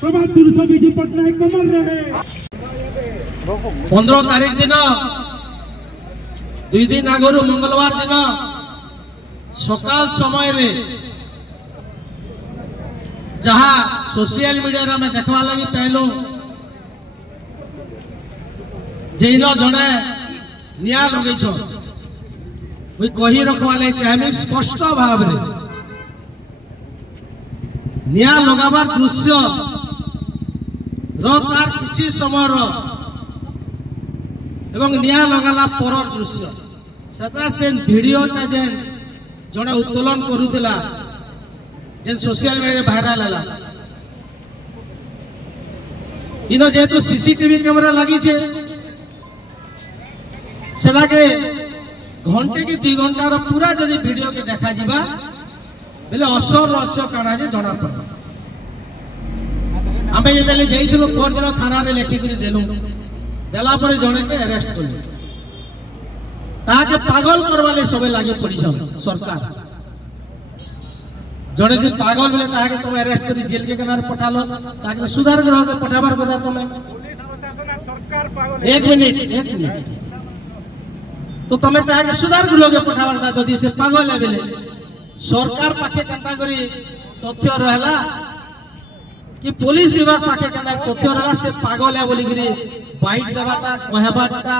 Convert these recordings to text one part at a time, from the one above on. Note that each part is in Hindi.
प्रभात पुरुष विजु पट्टनायक कमल रहे 15 तारीख दिन 2 दिन आगु मंगलवार दिन सकाल समय रे जहा सोशल मीडिया में देखवा लगी पहलू जेन जड़े निया लगे मुई कही रखवा चाहे स्पष्ट भाव में निया लगाबार दृश्य तार किसी समय एवं निया लगाला पर दृश्य से भिडियोटा जेन जड़े उत्तोलन करुला जेन सोशल मीडिया भाइराल है इन जेहेतु सीसीटीवी कैमेरा लगी से घंटे की 2 घंटार पूरा जदि वीडियो के देखा जावा बेले असर रहस्य काना जे जना पड़ा आमे जेले जाइथिलो परदिन थाना रे लेखि करी देलु देला पर जणे के अरेस्ट करलु ताके पागल करवाले सबे लागे पड़ी सरकार जड़े दिन पागल बोले ताके तुम अरेस्ट करी जेल के किनारे पठालो ताके सुधार गृह के पठाबार कथा तुम एक मिनट तो तमे ताके सुधार गृह के पठाबार दा जदी से पागल है बेले सरकार पाखे केंता करी तथ्य रहला कि पुलिस विभाग पाखे केंता तथ्य रहला से पागल है बोली गिरी बाइट देबाटा कहबाटा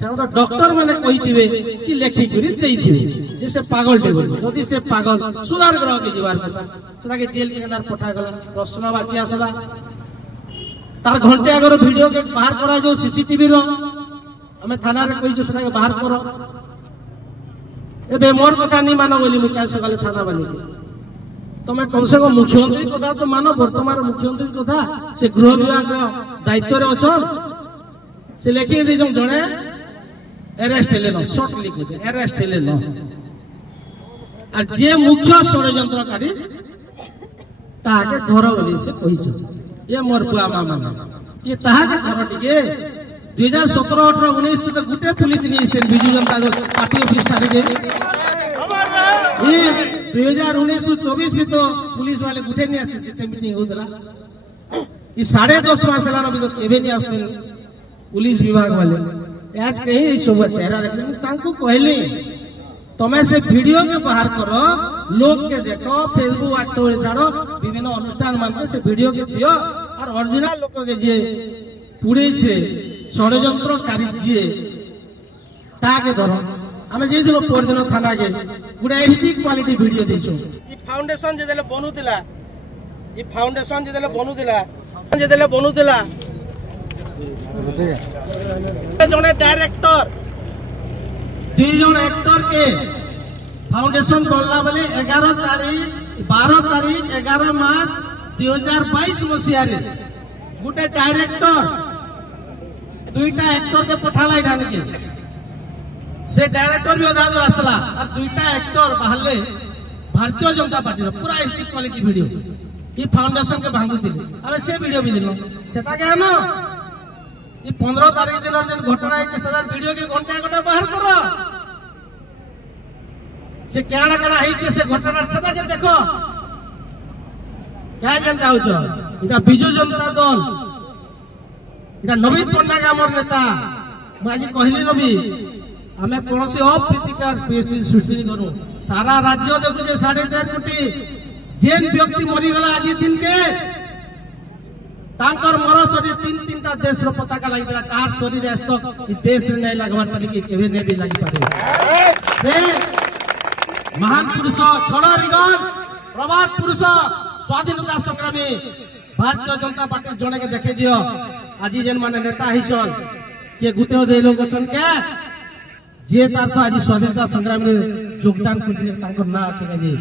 से तो डॉक्टर माने कहिथिबे कि लेखि करी देइथिबे जैसे पागल टे बोली जदी से पागल सुधार गृह के जीवार कथा सेटा के जेल के किनारे पठा गला प्रश्न बाची आसला तार घंटे आगर वीडियो के बाहर करा जो सीसीटीवी रो हमें थाना रे कहि जो सेटा के बाहर करो एबे मोर कथा नहीं मानो बोली मुझे कैसे गले थाना वाले तो मैं कम से कम मुख्यमंत्री कथा तो मानो वर्तमान मुख्यमंत्री कथा से गृह विभाग दायित्व रे अछन से लेखि दे जो जणे अरेस्ट हेले न शॉर्ट लिखो छे अरेस्ट हेले न और जे मुख्य षड्यंत्रकारी ताके धर बोली से कहि छ ये मोर बुआ मामा ये ताके धर टिके 2017 18 19 तो गुटे पुलिस नहीं state Biju Janata Dal party office थारे ये 2019 24 भी तो पुलिस वाले गुटे नहीं आसे जिते मीटिंग होदला ई 10.5 मास देला न भी तो केबे नहीं आसे पुलिस विभाग वाले आज कहीं सब चेहरा देखले तांको कहले तमे से वीडियो के बाहर करो लोग के देखो फेसबुक व्हाट्सएप रे छाड़ो विभिन्न अनुष्ठान मान के से वीडियो के दियो और ओरिजिनल लोग के जे पुड़े छे षड्यंत्रकारी जी ताके धरो आमे जेदिलो परदिन थाना के गुडा एचडी क्वालिटी वीडियो देछो ई फाउंडेशन जेदेले बनुतिला जने डायरेक्टर 2 जन एक्टर के फाउंडेशन बोलला बोले 12 तारीख 11 मास 2022 मसिया रे गुटे डायरेक्टर 2टा एक्टर के पठाला इडान के से डायरेक्टर भी अदालत आसला और 2टा एक्टर बाहरले भारतीय जनता पार्टी पूरा एचडी क्वालिटी वीडियो ये फाउंडेशन के भांगुतिले अबे से वीडियो भी दिलो सेटा के हम ये 15 तारीख दिन जन घटना है से वीडियो के घंटा बाहर करो से केना केना है से घटना सेटा के देखो क्या जनता हो इटा बिजू जनता दल इटा नवीन पट्टनायक आमर नेता आज कहली नबी आमे कोनोसी अप्रीतिकर परिस्थिति सृष्टि करू सारा राज्य देखु जे 4.5 कोटी जेन व्यक्ति मरी गला आज दिन के तांकर मर शरीर 3-3टा देश रो पताका लागि दिला कार शरीर अस्तक ई देश रे नै लागबार तली के केबे नै भी लागि पारे से महान पुरुष खड़रिगन प्रभात पुरुष स्वाधीनता संग्रामी भारतीय जनता पार्टी जने के देखे दियो आज जेन माने नेता हिसन के गुते दे लोग छन के जे तार आज स्वाधीनता संग्राम रे योगदान करले तांकर ना अछि जे